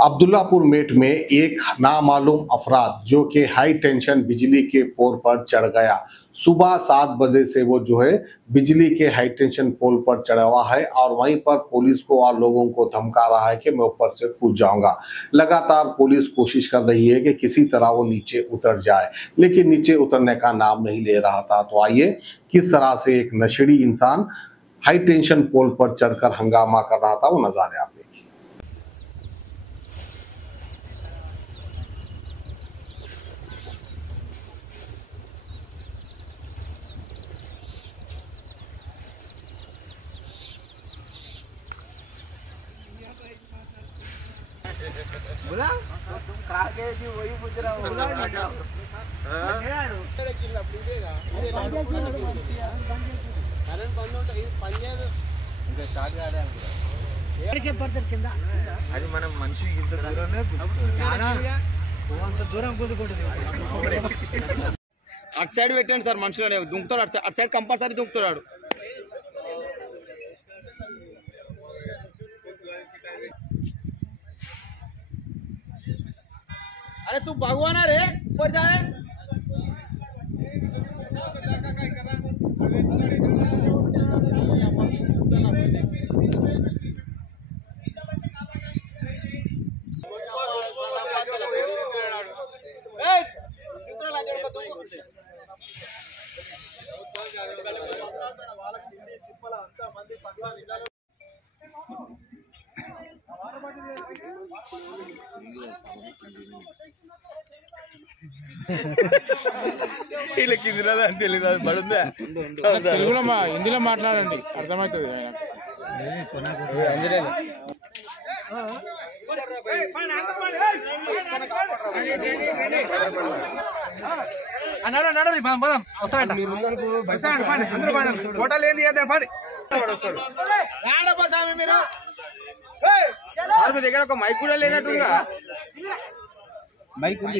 Abdullapur met में एक नामालूम अफराद जो कि हाई टेंशन बिजली के पोल पर चढ़ गया। सुबह 7 बजे से वो जो है बिजली के हाई टेंशन पोल पर चढ़ा हुआ है और वहीं पर पुलिस को और लोगों को धमका रहा है कि मैं ऊपर से कूद जाऊंगा। लगातार पुलिस कोशिश कर रही है कि किसी तरह वो नीचे उतर जाए, लेकिन नीचे उतरने का नाम नहीं ले रहा था। तो आइए किस तरह से एक नशेड़ी इंसान हाई टेंशन पोल पर चढ़कर हंगामा कर रहा था, वो नजारे आप देखिए। बोला तुम खा गए जी वही पूछ रहा हूँ। అది మనం మనిషి ఇంత దూరమే అంత దూరం కుదుకుంటుంది అటు సైడ్ పెట్టండి సార్ మనుషులు దుంకుతాడు అటు సైడ్ కంపల్సరీ దుంకుతాడు अरे तू भगवान रे ऊपर जा रे తెలుగులో హిందీలో మాట్లాడండి అర్థమవుతుంది మీ దగ్గర ఒక మైక్ కూడా లేనట్టుగా మైక్ ఉంది